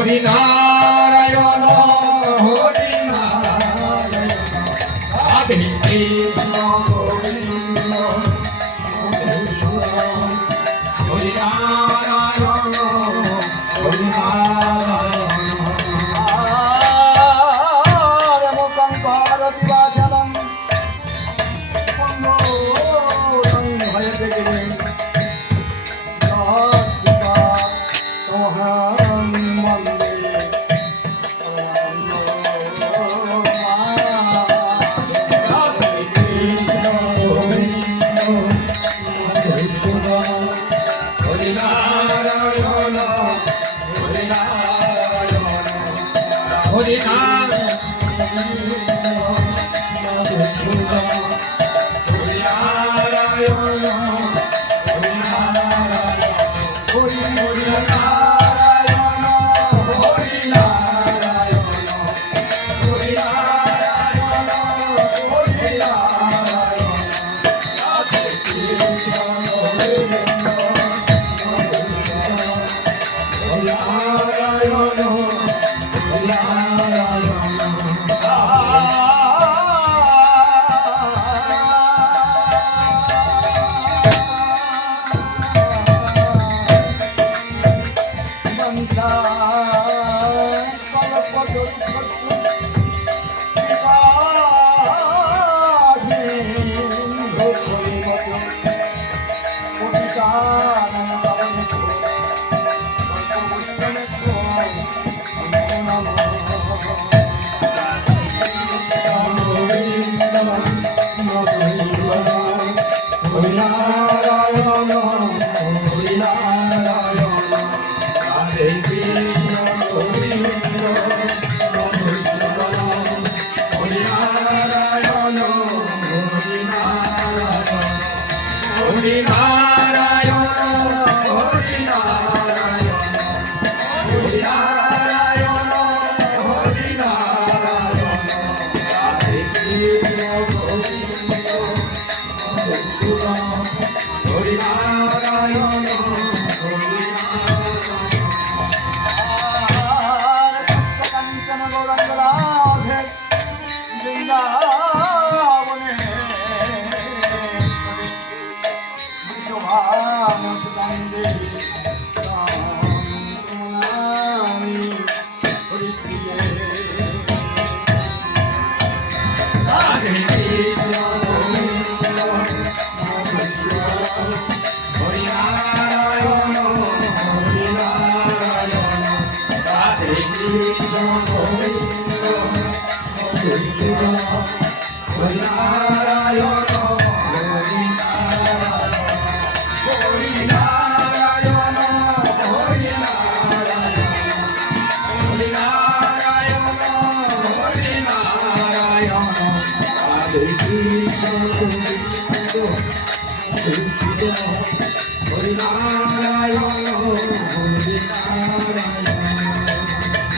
হরি নারায়ণ হরি নারায়ণ রাধে কৃষ্ণ গোবিন্দ হরি নারায়ণ হরি নারায়ণ মুখং করতি বাচলং বন্ধুং ভয়তে গিরি হরি নারায়ণ হরি নারায়ণ হরি নারায়ণ হরি নারায়ণ হরি নারায়ণ হরি নারায়ণ হরি নারায়ণ হরি নারায়ণ রাধে কৃষ্ণ গোবিন্দ হরি নারায়ণ হরি নারায়ণ হরি নারায়ণ হরি নারায়ণ রাধে কৃষ্ণ গোবিন্দ হরি নারায়ণ হরি নারায়ণ হরি নারায়ণ হরি নারায়ণ হরি নারায়ণ হরি নারায়ণ রাধে কৃষ্ণ গোবিন্দ হরি নারায়ণ হরি কাঞ্চন গৌরাঙ্গ রাধে বৃন্দাবনে বিশ্বভান সুকান্দে হরি প্রিয়ে রাধে কৃষ্ণ হরি নারায়ণ হরি নারায়ণ রাধে কৃষ্ণ গোবিন্দ